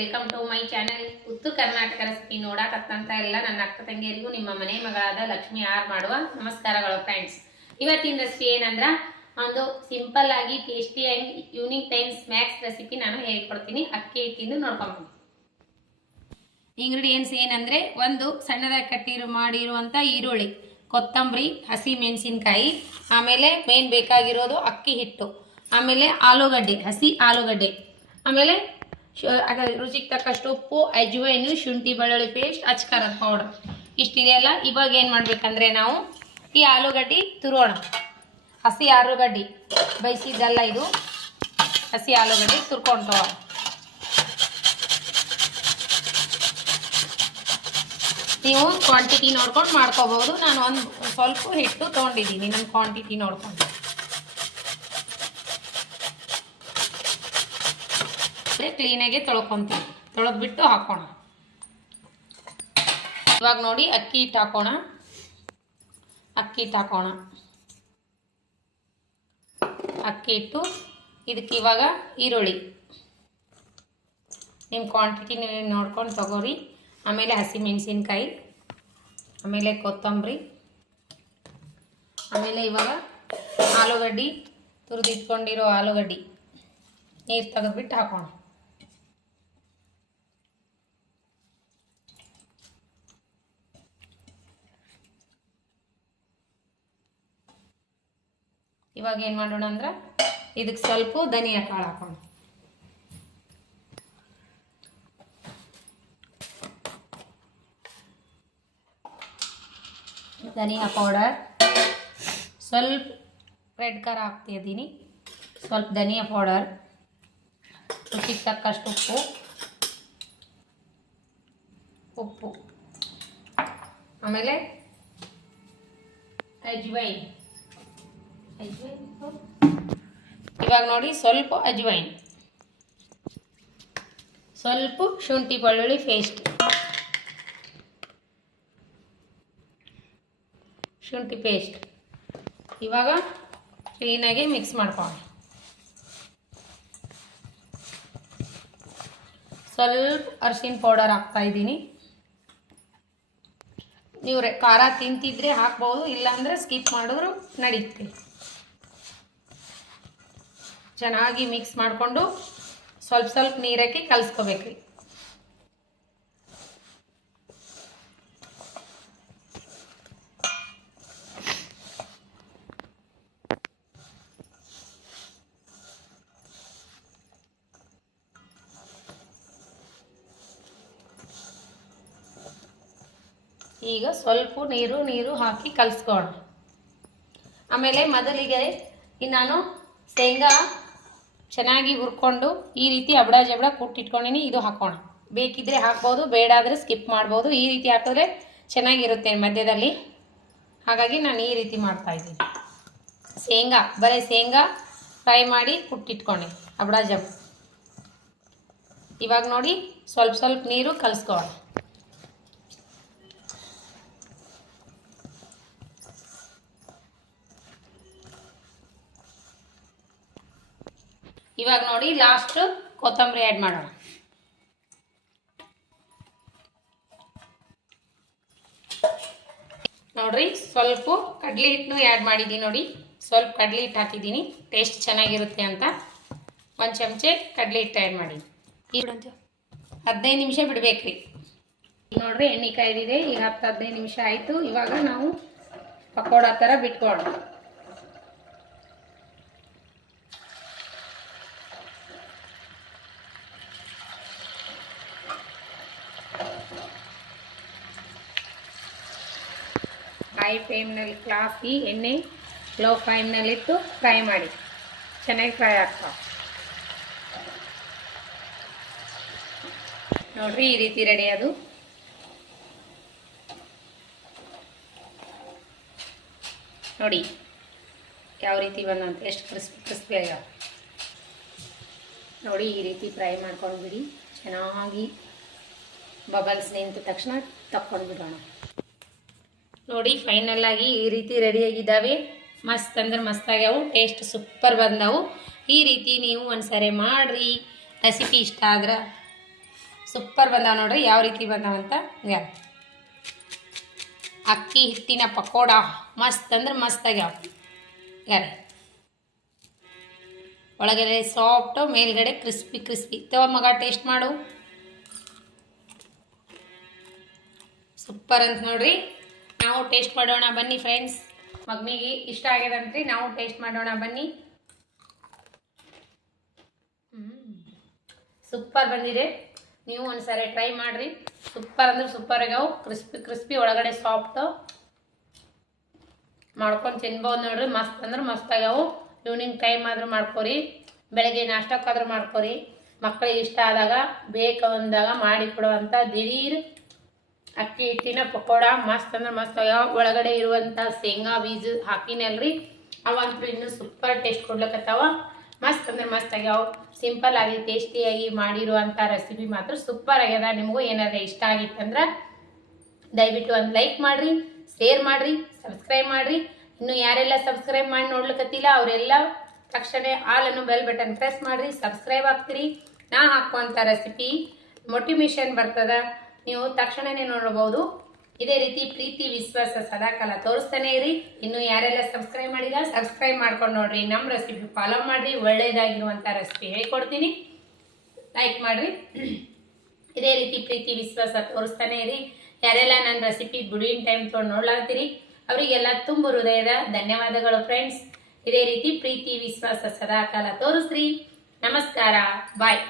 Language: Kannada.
Welcome to my channel. ಉತ್ತರ ಕರ್ನಾಟಕ ರೆಸಿಪಿ ನೋಡಕತ್ತಂತ ಎಲ್ಲ ನನ್ನ ಅಕ್ಕ ತಂಗಿಯರಿಗೂ ನಿಮ್ಮ ಮನೆ ಮಗಳಾದ ಲಕ್ಷ್ಮಿ ಆರ್ ಮಾಡುವ ನಮಸ್ಕಾರಗಳು ಫ್ರೆಂಡ್ಸ್. ಇವತ್ತಿನ ರೆಸಿಪಿ ಏನಂದ್ರ ಒಂದು ಸಿಂಪಲ್ ಆಗಿ ಟೇಸ್ಟಿ ಆಗಿ ಈವ್ನಿಂಗ್ ಟೈಮ್ ಸ್ನ್ಯಾಕ್ಸ್ ರೆಸಿಪಿ ನಾನು ಹೇಳ್ಕೊಡ್ತೀನಿ. ಅಕ್ಕಿ ಹಿಟ್ಟಿಂದ ನೋಡ್ಕೊಂಬ. ಇಂಗ್ರೀಡಿಯೆಂಟ್ಸ್ ಏನಂದ್ರೆ ಒಂದು ಸಣ್ಣದಾಗಿ ಮಾಡಿರುವಂತ ಈರುಳ್ಳಿ, ಕೊತ್ತಂಬರಿ, ಹಸಿ ಮೆಣಸಿನಕಾಯಿ, ಆಮೇಲೆ ಮೇನ್ ಬೇಕಾಗಿರೋದು ಅಕ್ಕಿ ಹಿಟ್ಟು, ಆಮೇಲೆ ಆಲೂಗಡ್ಡೆ, ಹಸಿ ಆಲೂಗಡ್ಡೆ, ಆಮೇಲೆ ರುಚಿಗೆ ತಕ್ಕಷ್ಟು ಉಪ್ಪು, ಅಜ್ವೈನು, ಶುಂಠಿ ಬೆಳ್ಳುಳ್ಳಿ ಪೇಸ್ಟ್, ಅಚ್ಕಾರದ ಪೌಡರ್ ಇಷ್ಟಿದೆಯಲ್ಲ. ಇವಾಗ ಏನು ಮಾಡ್ಬೇಕಂದ್ರೆ ನಾವು ಈ ಆಲೂಗಡ್ಡೆ ತುರೋಣ. ಹಸಿ ಆಲೂಗಡ್ಡೆ ಬೈಸಿದ್ದಲ್ಲ, ಇದು ಹಸಿ ಆಲೂಗಡ್ಡೆ ತುರ್ಕೊಂತವ. ನೀವು ಕ್ವಾಂಟಿಟಿ ನೋಡ್ಕೊಂಡು ಮಾಡ್ಕೋಬಹುದು. ನಾನು ಒಂದು ಸ್ವಲ್ಪ ಹಿಟ್ಟು ತೊಗೊಂಡಿದ್ದೀನಿ, ನನ್ನ ಕ್ವಾಂಟಿಟಿ ನೋಡ್ಕೊಂಡು. ಕ್ಲೀನಾಗಿ ತೊಳ್ಕೊಂತೀವಿ, ತೊಳೆದ್ಬಿಟ್ಟು ಹಾಕೋಣ. ಇವಾಗ ನೋಡಿ ಅಕ್ಕಿ ಹಿಟ್ಟು ಹಾಕೋಣ. ಅಕ್ಕಿ ಹಿಟ್ಟು ಇದಕ್ಕೆ ಇವಾಗ ಈರುಳ್ಳಿ ನಿಮ್ಮ ಕ್ವಾಂಟಿಟಿ ನೋಡ್ಕೊಂಡು ತಗೋರಿ. ಆಮೇಲೆ ಹಸಿ ಮೆಣಸಿನ್ಕಾಯಿ, ಆಮೇಲೆ ಕೊತ್ತಂಬರಿ, ಆಮೇಲೆ ಇವಾಗ ಆಲೂಗಡ್ಡೆ, ತುರಿದಿಟ್ಕೊಂಡಿರೋ ಆಲೂಗಡ್ಡೆ ನೀರು ತೆಗೆದ್ಬಿಟ್ಟು ಹಾಕೋಣ. ಇವಾಗ ಏನು ಮಾಡೋಣ ಅಂದ್ರೆ ಇದಕ್ಕೆ ಸ್ವಲ್ಪ ಧನಿಯಾ ಕಾಳು ಹಾಕೋಣ. ಧನಿಯಾ ಪೌಡರ್, ಸ್ವಲ್ಪ ರೆಡ್ ಕಲರ್ ಹಾಕ್ತಿದ್ದೀನಿ, ಸ್ವಲ್ಪ ಧನಿಯಾ ಪೌಡರ್, ರುಚಿಗೆ ತಕ್ಕಷ್ಟು ಉಪ್ಪು, ಆಮೇಲೆ ಅಜ್ವೈನ್. ಇವಾಗ ನೋಡಿ ಸ್ವಲ್ಪ ಅಜ್ವೈನ್, ಸ್ವಲ್ಪ ಶುಂಠಿ ಬೆಳ್ಳುಳ್ಳಿ ಪೇಸ್ಟ್, ಇವಾಗ ಕ್ಲೀನಾಗಿ ಮಿಕ್ಸ್ ಮಾಡ್ಕೊಳ್ಳಿ. ಸ್ವಲ್ಪ ಅರಿಶಿನ ಪೌಡರ್ ಹಾಕ್ತಾ ಇದ್ದೀನಿ. ನೀವು ಖಾರ ತಿಂತಿದ್ರೆ ಹಾಕ್ಬೋದು, ಇಲ್ಲಾಂದ್ರೆ ಸ್ಕಿಪ್ ಮಾಡಿದ್ರು ನಡೀತೆ. ಚೆನ್ನಾಗಿ ಮಿಕ್ಸ್ ಮಾಡಿಕೊಂಡು ಸ್ವಲ್ಪ ನೀರಕ್ಕೆ ಕಲಿಸ್ಕೋಬೇಕ್ರಿ. ಈಗ ಸ್ವಲ್ಪ ನೀರು ಹಾಕಿ ಕಲಿಸ್ಕೋಣ. ಆಮೇಲೆ ಮೊದಲಿಗೆ ನಾನು ಶೇಂಗಾ ಚೆನ್ನಾಗಿ ಹುರ್ಕೊಂಡು ಈ ರೀತಿ ಅಬಡ ಜಬಡ ಕುಟ್ಟಿಟ್ಕೊಂಡಿನಿ. ಇದು ಹಾಕೋಣ. ಬೇಕಿದ್ರೆ ಹಾಕ್ಬೋದು, ಬೇಡ ಆದರೆ ಸ್ಕಿಪ್ ಮಾಡ್ಬೋದು. ಈ ರೀತಿ ಹಾಕಿದ್ರೆ ಚೆನ್ನಾಗಿರುತ್ತೆ ಮಧ್ಯದಲ್ಲಿ. ಹಾಗಾಗಿ ನಾನು ಈ ರೀತಿ ಮಾಡ್ತಾ ಇದ್ದೀನಿ. ಬರೀ ಶೇಂಗಾ ಫ್ರೈ ಮಾಡಿ ಕುಟ್ಟಿಟ್ಕೊಂಡೆ ಅಬಡ ಜಬ. ಇವಾಗ ನೋಡಿ ಸ್ವಲ್ಪ ನೀರು ಕಲಿಸ್ಕೋಣ. ಇವಾಗ ನೋಡಿ ಲಾಸ್ಟ್ ಕೊತ್ತಂಬರಿ ಆ್ಯಡ್ ಮಾಡೋಣ. ನೋಡ್ರಿ ಸ್ವಲ್ಪ ಕಡಲೆ ಹಿಟ್ಟನ್ನು ಆ್ಯಡ್ ಮಾಡಿದ್ದೀನಿ. ನೋಡಿ ಸ್ವಲ್ಪ ಕಡಲೆ ಹಿಟ್ಟು ಹಾಕಿದ್ದೀನಿ, ಟೇಸ್ಟ್ ಚೆನ್ನಾಗಿರುತ್ತೆ ಅಂತ. ಒಂದು ಚಮಚೆ ಕಡಲೆ ಹಿಟ್ಟು ಆ್ಯಡ್ ಮಾಡಿ 15 ನಿಮಿಷ ಬಿಡಬೇಕ್ರಿ. ನೋಡ್ರಿ ಎಣ್ಣೆ ಕಾಯ್ದಿದೆ. ಈಗ 10-15 ನಿಮಿಷ ಆಯಿತು. ಇವಾಗ ನಾವು ಪಕೋಡ ಥರ ಬಿಟ್ಕೊಳ್ಳೋಣ. ಹೈ ಫ್ಲೇಮ್ನಲ್ಲಿ ಹಾಕಿ ಎಣ್ಣೆ ಲೋ ಫ್ಲೇಮ್ನಲ್ಲಿಟ್ಟು ಫ್ರೈ ಮಾಡಿ. ಚೆನ್ನಾಗಿ ಫ್ರೈ ಆಗ್ತಾವೆ ನೋಡ್ರಿ. ಈ ರೀತಿ ರೆಡಿ. ಅದು ನೋಡಿ ಯಾವ ರೀತಿ ಬಂದಂತ, ಎಷ್ಟು ಕ್ರಿಸ್ಪಿ ಆಗ್ಯಾವ ನೋಡಿ. ಈ ರೀತಿ ಫ್ರೈ ಮಾಡ್ಕೊಂಡು ಬಿಡಿ. ಚೆನ್ನಾಗಿ ಬಬಲ್ಸ್ ನಿಂತ ತಕ್ಷಣ ತಕ್ಕೊಂಡು ಬಿಡೋಣ. ನೋಡಿ ಫೈನಲ್ ಆಗಿ ಈ ರೀತಿ ರೆಡಿಯಾಗಿದ್ದಾವೆ. ಮಸ್ತ್ ಅಂದ್ರೆ ಮಸ್ತ್ ಆಗ್ಯಾವು, ಟೇಸ್ಟ್ ಸೂಪರ್ ಬಂದವು. ಈ ರೀತಿ ನೀವು ಒಂದ್ಸರಿ ಮಾಡ್ರಿ. ರೆಸಿಪಿ ಇಷ್ಟ ಆದ್ರೆ ಸೂಪರ್ ಬಂದಾವ ನೋಡ್ರಿ. ಯಾವ ರೀತಿ ಬಂದಾವಂತ ಅಕ್ಕಿ ಹಿಟ್ಟಿನ ಪಕೋಡ ಮಸ್ತ್ ಅಂದ್ರೆ ಮಸ್ತ್ ಆಗ್ಯಾವ ಯಾರು. ಒಳಗಡೆ ಸಾಫ್ಟು, ಮೇಲ್ಗಡೆ ಕ್ರಿಸ್ಪಿ ಕ್ರಿಸ್ಪಿ. ತವ ಮಗ ಟೇಸ್ಟ್ ಮಾಡು. ಸೂಪರ್ ಅಂತ ನೋಡ್ರಿ. ನಾವು ಟೇಸ್ಟ್ ಮಾಡೋಣ ಬನ್ನಿ ಫ್ರೆಂಡ್ಸ್. ಮಗನಿಗೆ ಇಷ್ಟ ಆಗ್ಯದಂತ್ರಿ, ನಾವು ಟೇಸ್ಟ್ ಮಾಡೋಣ ಬನ್ನಿ. ಸೂಪರ್ ಬಂದಿದೆ. ನೀವು ಒಂದ್ಸರಿ ಟ್ರೈ ಮಾಡಿರಿ. ಸೂಪರ್ ಅಂದ್ರೆ ಸೂಪರ್ ಆಗ್ಯಾವ. ಕ್ರಿಸ್ಪಿ ಕ್ರಿಸ್ಪಿ, ಒಳಗಡೆ ಸಾಫ್ಟು. ಮಾಡ್ಕೊಂಡು ತಿನ್ಬೋದು ನೋಡ್ರಿ. ಮಸ್ತ್ ಅಂದ್ರೆ ಮಸ್ತ್ ಆಗ್ಯಾವು. ಈವ್ನಿಂಗ್ ಟೈಮ್ ಆದರೂ ಮಾಡ್ಕೊರಿ, ಬೆಳಗ್ಗೆ ನಾಷ್ಟಕ್ಕಾದ್ರೂ ಮಾಡ್ಕೊರಿ. ಮಕ್ಕಳಿಗೆ ಇಷ್ಟ ಆದಾಗ ಬೇಕು ಅಂದಾಗ ಮಾಡಿ ಕೊಡುವಂಥ ದಿಢೀರ್ ಅಕ್ಕಿ ಹಿಟ್ಟಿನ ಪಕೋಡ ಮಸ್ತ್ ಅಂದ್ರೆ ಮಸ್ತ್ ಆಗ್ಯಾವ. ಒಳಗಡೆ ಇರುವಂಥ ಶೇಂಗಾ ಬೀಜ ಹಾಕಿನಲ್ರಿ, ಅವಂತೂ ಇನ್ನೂ ಸೂಪರ್ ಟೇಸ್ಟ್ ಕೊಡ್ಲಕತ್ತಾವ. ಮಸ್ತ್ ಅಂದ್ರೆ ಮಸ್ತ್ ಆಗ್ಯಾವ. ಸಿಂಪಲ್ ಆಗಿ ಟೇಸ್ಟಿಯಾಗಿ ಮಾಡಿರುವಂಥ ರೆಸಿಪಿ ಮಾತ್ರ ಸೂಪರ್ ಆಗ್ಯದ. ನಿಮಗೂ ಏನಾದರೂ ಇಷ್ಟ ಆಗಿತ್ತಂದ್ರೆ ದಯವಿಟ್ಟು ಒಂದು ಲೈಕ್ ಮಾಡಿರಿ, ಶೇರ್ ಮಾಡಿರಿ, ಸಬ್ಸ್ಕ್ರೈಬ್ ಮಾಡಿರಿ. ಇನ್ನು ಯಾರೆಲ್ಲ ಸಬ್ಸ್ಕ್ರೈಬ್ ಮಾಡಿ ನೋಡ್ಲಿಕ್ಕತ್ತಿಲ್ಲ ಅವರೆಲ್ಲ ತಕ್ಷಣ ಆಲ್ ಅನ್ನೋ ಬೆಲ್ ಬಟನ್ ಪ್ರೆಸ್ ಮಾಡಿರಿ, ಸಬ್ಸ್ಕ್ರೈಬ್ ಆಗ್ತೀರಿ. ನಾ ಹಾಕುವಂಥ ರೆಸಿಪಿ ಮೋಟಿವೇಶನ್ ಬರ್ತದ, ನೀವು ತಕ್ಷಣನೇ ನೋಡಬಹುದು. ಇದೇ ರೀತಿ ಪ್ರೀತಿ ವಿಶ್ವಾಸ ಸದಾಕಾಲ ತೋರಿಸ್ತಾನೆ ಇರಿ. ಇನ್ನು ಯಾರೆಲ್ಲ ಸಬ್ಸ್ಕ್ರೈಬ್ ಮಾಡಿಲ್ಲ ಸಬ್ಸ್ಕ್ರೈಬ್ ಮಾಡ್ಕೊಂಡು ನೋಡ್ರಿ, ನಮ್ಮ ರೆಸಿಪಿ ಫಾಲೋ ಮಾಡಿರಿ. ಒಳ್ಳೆಯದಾಗಿರುವಂಥ ರೆಸಿಪಿ ಹೇಳ್ಕೊಡ್ತೀನಿ, ಲೈಕ್ ಮಾಡಿರಿ. ಇದೇ ರೀತಿ ಪ್ರೀತಿ ವಿಶ್ವಾಸ ತೋರಿಸ್ತಾನೆ ಇರಿ. ಯಾರೆಲ್ಲ ನನ್ನ ರೆಸಿಪಿ ಬಿಡುವಿನ ಟೈಮ್ ತೊಗೊಂಡು ನೋಡ್ಲಾಗ್ತೀರಿ ಅವರಿಗೆಲ್ಲ ತುಂಬ ಹೃದಯದ ಧನ್ಯವಾದಗಳು ಫ್ರೆಂಡ್ಸ್. ಇದೇ ರೀತಿ ಪ್ರೀತಿ ವಿಶ್ವಾಸ ಸದಾಕಾಲ ತೋರಿಸ್ರಿ. ನಮಸ್ಕಾರ, ಬಾಯ್.